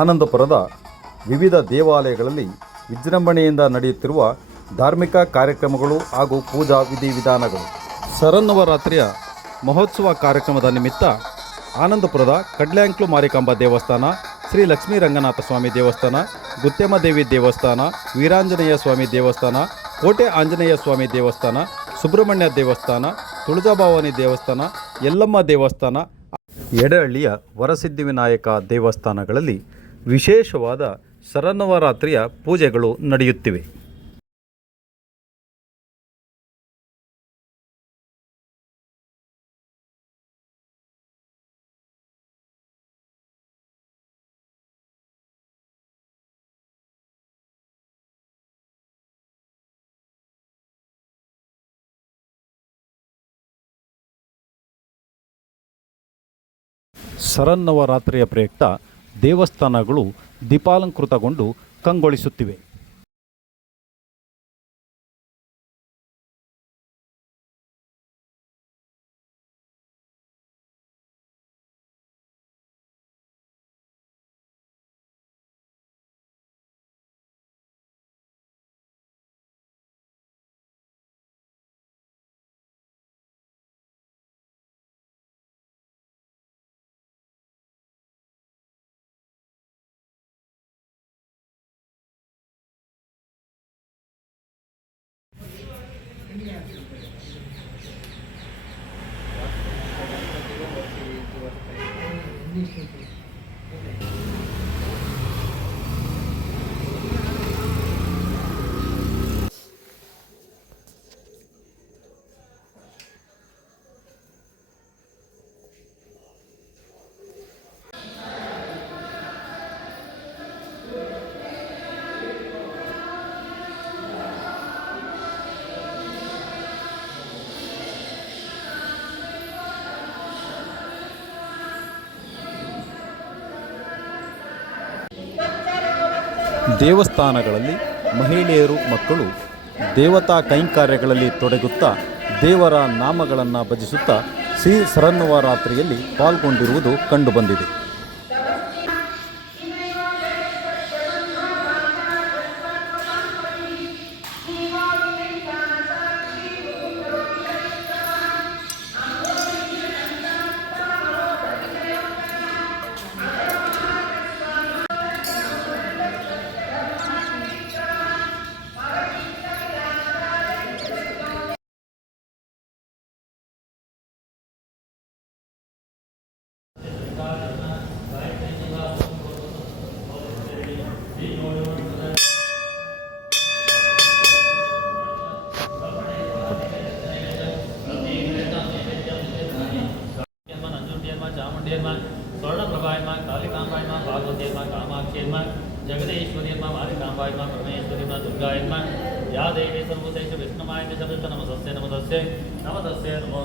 ಆನಂದಪುರದ ವಿವಿಧ ದೇವಾಲಯಗಳಲ್ಲಿ ವಿಜೃಂಭಣೆಯಿಂದ ನಡೆಯುತ್ತಿರುವ ಧಾರ್ಮಿಕ ಕಾರ್ಯಕ್ರಮಗಳು ಹಾಗೂ ಪೂಜಾ ವಿಧಿವಿಧಾನಗಳು. ಶರನ್ನವರಾತ್ರಿಯ ಮಹೋತ್ಸವ ಕಾರ್ಯಕ್ರಮದ ನಿಮಿತ್ತ ಆನಂದಪುರದ ಕಡ್ಲ್ಯಾಂಕ್ಲು ಮಾರಿಕಾಂಬ ದೇವಸ್ಥಾನ, ಶ್ರೀ ಲಕ್ಷ್ಮೀ ರಂಗನಾಥ ಸ್ವಾಮಿ ದೇವಸ್ಥಾನ ಗುತ್ಯಮ್ಮದೇವಿ ದೇವಸ್ಥಾನ, ವೀರಾಂಜನೇಯ ಸ್ವಾಮಿ ದೇವಸ್ಥಾನ, ಕೋಟೆ ಆಂಜನೇಯ ಸ್ವಾಮಿ ದೇವಸ್ಥಾನ, ಸುಬ್ರಹ್ಮಣ್ಯ ದೇವಸ್ಥಾನ, ತುಳಜಾಭವಾನಿ ದೇವಸ್ಥಾನ, ಯಲ್ಲಮ್ಮ ದೇವಸ್ಥಾನ ಎಡಹಳ್ಳಿಯ ವರಸಿದ್ಧಿವಿನಾಯಕ ದೇವಸ್ಥಾನಗಳಲ್ಲಿ ವಿಶೇಷವಾದ ಶರನ್ನವರಾತ್ರಿಯ ಪೂಜೆಗಳು ನಡೆಯುತ್ತಿವೆ. ಶರನ್ನವರಾತ್ರಿಯ ಪ್ರಯುಕ್ತ ದೇವಸ್ಥಾನಗಳು ದೀಪಾಲಂಕೃತಗೊಂಡು ಕಂಗೊಳಿಸುತ್ತಿವೆ. Thank you. ದೇವಸ್ಥಾನಗಳಲ್ಲಿ ಮಹಿಳೆಯರು ಮಕ್ಕಳು ದೇವತಾ ಕೈಂಕಾರ್ಯಗಳಲ್ಲಿ ತೊಡಗುತ್ತಾ ದೇವರ ನಾಮಗಳನ್ನು ಭಜಿಸುತ್ತಾ ಶ್ರೀ ಶರನ್ನವರಾತ್ರಿಯಲ್ಲಿ ಪಾಲ್ಗೊಂಡಿರುವುದು ಕಂಡುಬಂದಿದೆ. ನಂಜುಂಡಿಯನ್ಮ ಚಾಮುಂಡಿಯನ್ಮ ಸ್ವರ್ಣಪ್ರಭಾಯನ್ಮ ಕಾಳಿಕಾಂಬಾಯನ್ಮ ಪಾರ್ವತಿಯನ್ಮ ಕಾಮಾಕ್ಷಿಯನ್ಮ ಜಗದೀಶ್ವರಿಯನ್ಮ ಮಾರಿಕಾಂಬಾಯನ್ಮ ಪರಮೇಶ್ವರಿಯನ್ಮ ದುರ್ಗಾಯನ್ಮ ಯಾ ದೇವಿ ಸರ್ವದೇಶ ವಿಷ್ಣುಮಾಯ ಶಬ್ದ ನಮಸಸ್ಯ ನಮಸಸ್ಯ ನಮಸಸ್ಯ ನಮೋ